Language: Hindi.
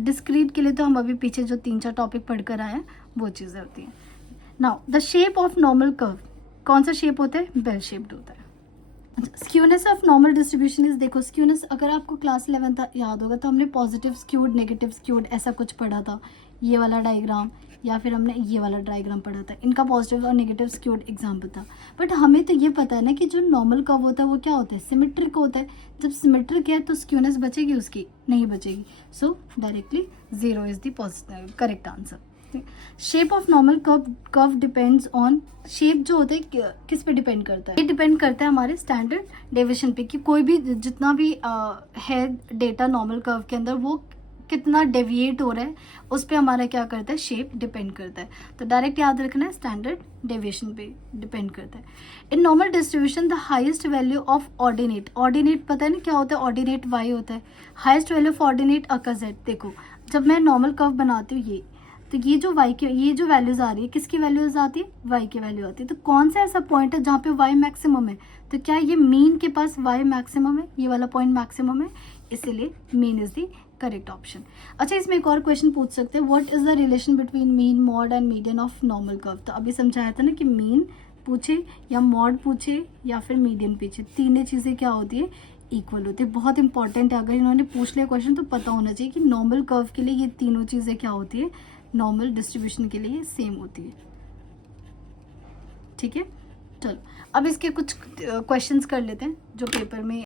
डिस्क्रीट के लिए तो हम अभी पीछे जो 3-4 टॉपिक पढ़कर आए हैं वो चीज़ें होती हैं. Now the shape of normal curve, कौन सा शेप होता है? बेल शेप्ड होता है. Skewness of normal distribution is, देखो स्क्यूनेस अगर आपको क्लास 11 याद होगा तो हमने पॉजिटिव स्क्यूड, नेगेटिव स्क्यूड ऐसा कुछ पढ़ा था. ये वाला डायग्राम या फिर हमने ये वाला डायग्राम पढ़ा था, इनका पॉजिटिव और नेगेटिव स्क्यूड एग्जाम्पल था. बट हमें तो ये पता है ना कि जो नॉर्मल कर्व होता है वो क्या होता है? सिमेट्रिक होता है. जब सिमेट्रिक है तो स्क्यूनेस बचेगी उसकी? नहीं बचेगी. सो directly 0 is the correct answer. Shape of normal curve depends on, shape जो होता है किस पे डिपेंड करता है? ये डिपेंड करता है हमारे स्टैंडर्ड डेविएशन पे, कि कोई भी जितना भी है डेटा नॉर्मल कर्व के अंदर वो कितना डेविएट हो रहा है उस पे हमारा क्या करता है? शेप डिपेंड करता है. तो डायरेक्ट याद रखना है स्टैंडर्ड डेविएशन पे डिपेंड करता है. In normal distribution the highest value of ordinate, ordinate पता है ना क्या होता है? ऑर्डिनेट वाई होता है. Highest value of ordinate occur Z. देखो जब मैं नॉर्मल कर्व बनाती हूँ ये, तो ये जो y की, ये जो वैल्यूज आ रही है किसकी वैल्यूज आती है? y की वैल्यू आती है. तो कौन सा ऐसा पॉइंट है जहाँ पे y मैक्सिमम है? तो क्या ये मीन के पास y मैक्सिमम है? ये वाला पॉइंट मैक्सिमम है, इसीलिए mean is the correct option. अच्छा, इसमें एक और क्वेश्चन पूछ सकते हैं, what is the relation between mean, mod and median of normal curve. तो अभी समझाया था ना कि मीन पूछे या मॉड पूछे या फिर मीडियन पूछे, तीनों चीज़ें क्या होती है? इक्वल होती है. बहुत इंपॉर्टेंट है, अगर इन्होंने पूछ लिया क्वेश्चन तो पता होना चाहिए कि नॉर्मल कर्व के लिए ये तीनों चीज़ें क्या होती है? नॉर्मल डिस्ट्रीब्यूशन के लिए सेम होती है. ठीक है, चलो अब इसके कुछ क्वेश्चंस कर लेते हैं जो पेपर में